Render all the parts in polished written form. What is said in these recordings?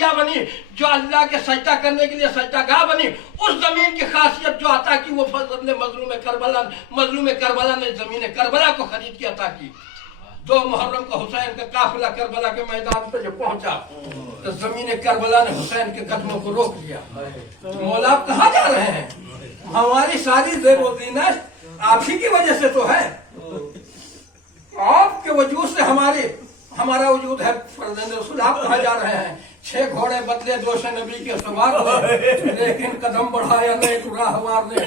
दरिया बनी, जो अल्लाह के सजदा करने के लिए सजदागाह बनी, उस जमीन की खासियत जो अता की वो फजल ने मजलूम करबला ने जमीन करबला को खरीद के अता की। 2 मुहर्रम को हुसैन का काफिला करबला के मैदान पे जो पहुंचा तो जमीन करबला ने हुसैन के कदमों को रोक लिया। मौला आप कहाँ जा रहे हैं? हमारी सारी ज़ेब-ओ-ज़ीनत आप ही की वजह से तो है, आपके वजूद से हमारा वजूद है। फर्जंद रसूल आप कहाँ जा रहे हैं? 6 घोड़े बदले 200 नबी के सवार हुए, लेकिन कदम बढ़ाया नहीं राहवार ने।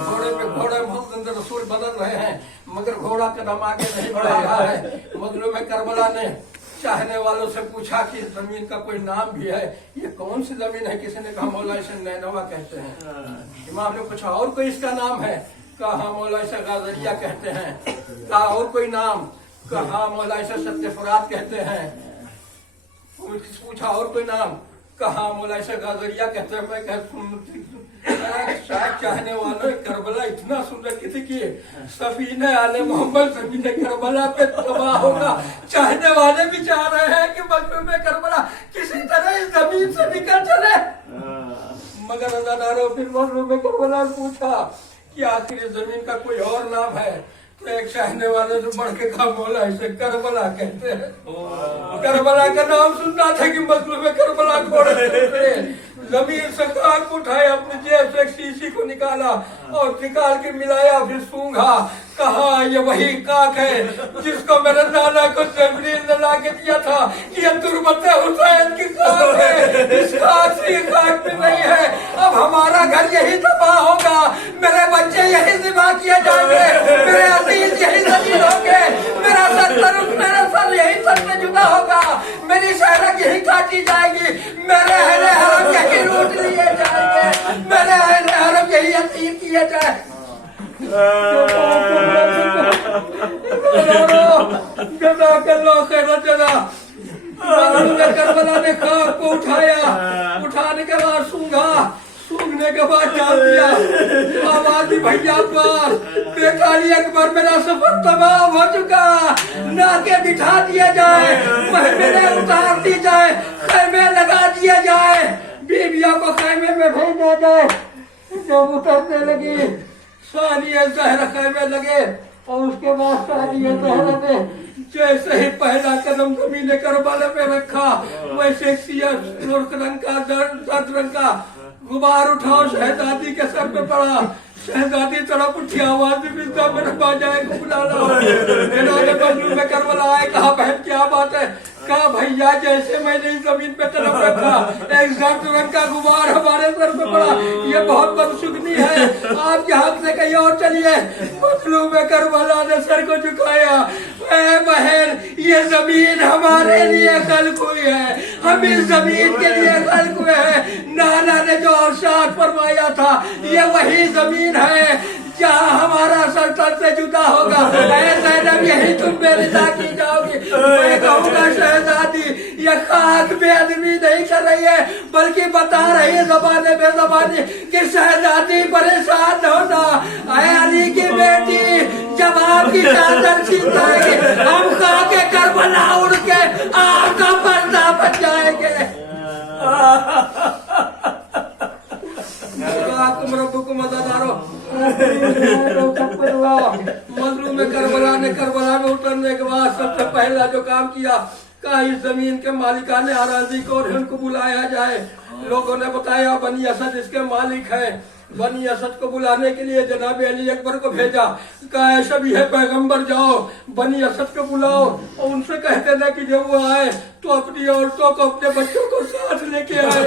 घोड़े पे घोड़े फर्जंद रसूल बदल रहे हैं, मगर घोड़ा कदम आगे नहीं बढ़ा रहा है। मजलूम करबला ने चाहने वालों से पूछा कि जमीन का कोई नाम भी है, ये कौन सी जमीन है? किसी ने कहा मौला इसे नैनवा कहते हैं। इमाम ने पूछा और कोई इसका नाम है? कहा मौला इसे गाजरिया कहते हैं। कहा और कोई नाम? कहा मौला इसे सत्य फरात कहते हैं। पूछा और कोई नाम? कहा मौला इसे गाजरिया कहते हैं। मैं शायद चाहने वालों करबला इतना सुंदर किसी की सफीने आले मोहम्मद जमीन करबला पे तबाह होगा। चाहने वाले भी चाह रहे हैं कि मजलूम करबला किसी तरह इस जमीन से निकल चले, मगर अज़ादारों फिर मजलूम करबला ने पूछा कि आखिर इस जमीन का कोई और नाम है? तो एक चाहने वाले जो बढ़ के कहा मौला इसे करबला कहते हैं। करबला का नाम सुनना था कि मजलूम करबला को जमीन से काक उठाया, अपनी जेब से एक शीशी को निकाला और निकाल के मिलाया, फिर सूंघा। कहा ये वही काक है जिसको मेरे नाना को जबरील ने ला के दिया था कि ये तुरबत हुसैन की काक है। इस काक से ये काक भी नहीं है। अब हमारा घर यही तबाह होगा, मेरे बच्चे यही ज़िबा किए जाएंगे, मेरे अजीज यही शहीद होंगे, मेरा सर यही सर से जुदा होगा, मेरी शहरत यही काटी जाएगी, मेरे अहले हरम यही लूट लिए जाएंगे, मेरे अहले हरम यही यतीम किए जाए। करबला ने खाक को उठाने के बाद सूंघने के बाद डाल दिया। आवाज भैया पास बेकारी अकबर मेरा सफर तमाम हो चुका, नाके बिठा दिए जाए, महफिलें उतार दी जाए, खैमे लगा दिए जाए, बीवियों को खैमे में भेज दिया जाए। जब उतरने लगी सानिया ज़हरा खैमे लगे और उसके बाद सानिया ज़हरा ने जैसे ही पहला कदम जमीन करबला पे रखा, वैसे सुर्ख रंग का दर्द रंग का गुबार उठाओ शहजादी के सर पे पड़ा। शहजादी तरफ उठी, आवाज मेरे बाजाए को बुला लो। इन्होंने मजलूम करबला आए, कहा बहन क्या बात है? कहा भैया जैसे मैंने इस जमीन पे कदम रखा एक जर्द रंग का गुबार हमारे सर पे पड़ा, ये बहुत बदशुगनी है, आप यहाँ से कहीं और चलिए। मजलूम करबला ने सर को झुकाया, ऐ बहन ये जमीन हमारे लिए खल्क हुई है, हम इस जमीन के लिए खल्क हुए हैं। नाना ने जो अरशाद फरमाया था ये वही जमीन है जहाँ हमारा सल्तन से जुदा होगा। ज़ैनब यही तुम बेरिदा की जाओगी। मैं कहूँगा शहजादी ये खाक बेअदबी नहीं कर रही है, बल्कि बता रही है ज़बाने बेज़बानी कि शहजादी परेशान होना। ऐ अली की बेटी जब आपकी चादर छीन जाएगी हम खाके करबला उड़ के आपका पर्दा बन जाएंगे। मजलूम करबला ने करबला में उतरने के बाद सबसे पहला जो काम किया, कहा इस जमीन के मालिकाने अराजी को और इनको बुलाया जाए। लोगों ने बताया बनी असद इसके मालिक है। बनी असद को बुलाने के लिए जनाब अली अकबर को भेजा, कहा ऐसा भी है पैगंबर जाओ बनी असद को बुलाओ और उनसे कहते ना कि जब वो आए तो अपनी औरतों को अपने बच्चों को साथ लेके आए।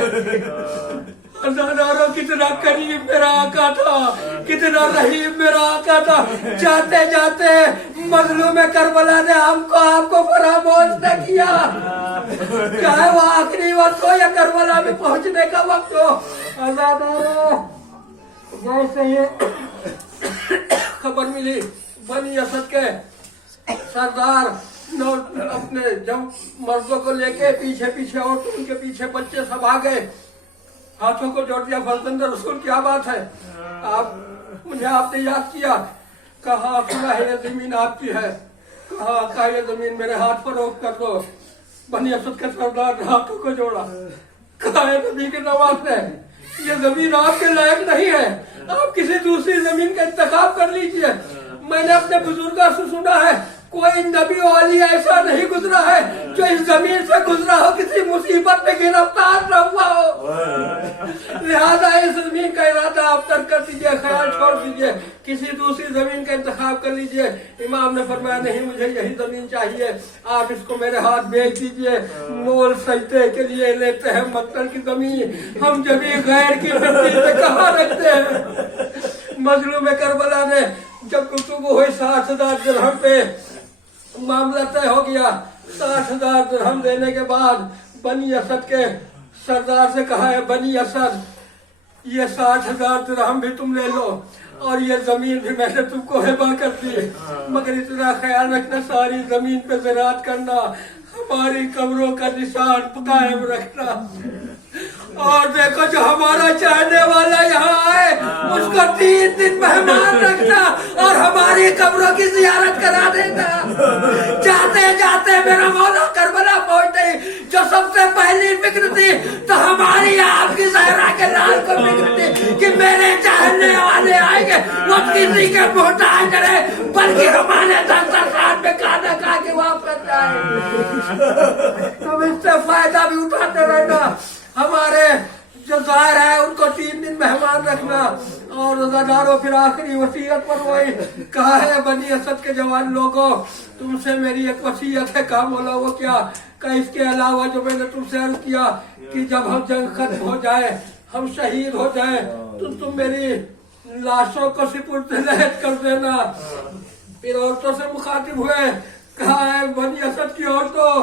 हजारों कितना करीब मेरा आका था, कितना रहीम मेरा आका था। जाते जाते मजलूम करबला ने हमको आपको फरामोश न किया, चाहे वो आखिरी वक्त हो या करबला में पहुंचने का वक्त हो। हजारों जैसे ये खबर मिली बनी असद के सरदार अपने जब मर्दों को लेके पीछे पीछे और उनके पीछे बच्चे सब आ गए, हाथों को जोड़ दिया। फर्जंद रसूल क्या बात है, आप मुझे आपने याद किया? कहा सुना है ये जमीन आपकी है। कहा ये जमीन मेरे हाथ पर रोक कर दो। बनी असद के सरदार ने हाथों को जोड़ा, कहा है नबी के नवासे, ये जमीन आपके लायक नहीं है, आप किसी दूसरी जमीन का इंतखाब कर लीजिए। मैंने अपने बुजुर्गों से सुना है कोई नबी वाली ऐसा नहीं गुजरा है जो इस जमीन से गुजरा हो किसी मुसीबत में गिरफ्तार न हुआ हो। लिहाजा इस जमीन का इरादा आप तर्क कर दीजिए, ख्याल छोड़ दीजिए, किसी दूसरी जमीन का इंतखाब कर लीजिए। इमाम ने फरमाया नहीं, मुझे यही जमीन चाहिए, आप इसको मेरे हाथ बेच दीजिए। मोल सजदे के लिए लेते हैं मक्तल की जमीन, हम जमी गैर की मिट्टी से कहाँ रखते हैं। मजलूम करबला ने जब गुफ्तगू हुई 60,000 दिरहम पे मामला तय हो गया। 60,000 दिरहम देने के बाद बनी असद के सरदार से कहा है, बनी असद ये 60,000 दिरहम भी तुम ले लो और ये जमीन भी मैंने तुमको हिबा कर दी, मगर इतना ख्याल रखना सारी जमीन पे ज़राअत करना, हमारी कब्रों का निशान कायम रखना, और देखो जो हमारा चाहने वाला यहाँ आए उसको 3 दिन मेहमान रखना और हमारी कब्रों की जियारत करा देना। जाते जाते मेरा मौला करबला पहुंचते जो सबसे पहली फिक्र थी तो हमारी आपकी ज़हरा के लाल को फिक्र थी कि मेरे चाहने वाले आएंगे, वो किसी के मोहताज रहे बल्कि हमारे दस्तरखान में खाना खा के वापस जाए। तुम इससे फायदा भी उठाते रहना। हमारे जो ज़ाहिर है उनको 3 दिन मेहमान रखना। और रोज़ादारों फिर आखिरी वसीयत पर वही कहा है, बनी असद के जवान लोगों तुमसे मेरी एक वसीयत है। कहा बोला वो क्या? कहा इसके अलावा जो मैंने तुमसे अर्ज किया कि जब हम जंग खत्म हो जाए, हम शहीद हो जाए, तो तुम मेरी लाशों को सुपुर्द कर देना। फिर औरतों से मुखातिब हुए, कहा है बनी असद की औरतों,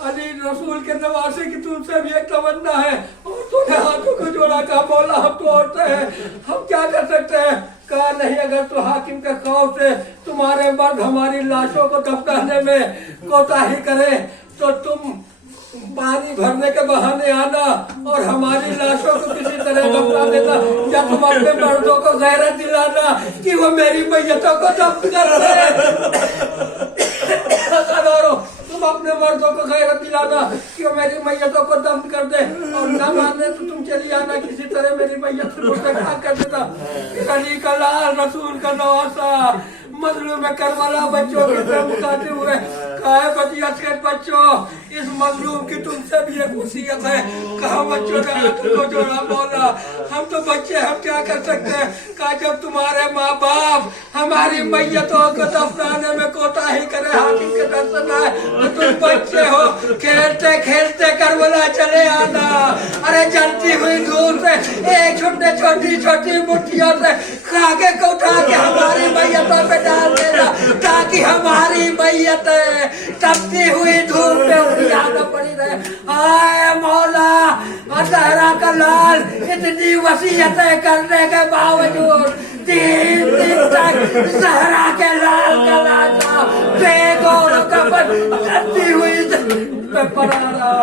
अली रसूल के नवासे की तुमसे भी एक तमन्ना है। और तूने हाथों को जोड़ा, कहा मौला हम तो औरतें हैं, हम क्या कर सकते हैं? कहा नहीं, अगर तो हाकिम के खौफ से तुम्हारे मर्द हमारी लाशों को दफनाने में कोताही करे तो तुम पानी भरने के बहाने आना और हमारी लाशों को किसी तरह दफना देना, या तुम अपने मर्दों को गैरत दिलाना कि वो मेरी मैयतों को दफन कर दे। तुम अपने मर्दों को गैरत दिलाना कि वो मेरी मैयतों को दफन कर दे, और न माने तो तुम चली आना, किसी तरह मेरी मैयत से मुस्तक़ाल कर देना। अली का लाल रसूल का नवासा मजलूम करबला बच्चों की तरह मुखातिब हुए, कहा बचिया के बच्चों इस मजलूम की तुमसे भी एक वसीयत है। कहा बच्चों ने हाथों को जोड़ा, मौला हम तो बच्चे, हम क्या कर सकते हैं? कहा जब तुम्हारे माँ बाप हमारी मैयतों को दफनाने में कोताही करे, हाकिम के दर्शन आए, तो तुम बच्चे हो, खेलते खेलते करबला चले आना। अरे जलती हुई धूल से एक छोटी छोटी मुट्ठियों से खाके को उठा के हमारी मैयतों पे डाल देना, ताकि हमारी मैयत तपती हुई धूप में उठियाना पड़ी रहे। हाय मौला ज़हरा का लाल इतनी वसीयतें करने के बावजूद 3 दिन तक ज़हरा के लाल का लाशा बेगौर कफन तपती हुई पे पड़ा रहा।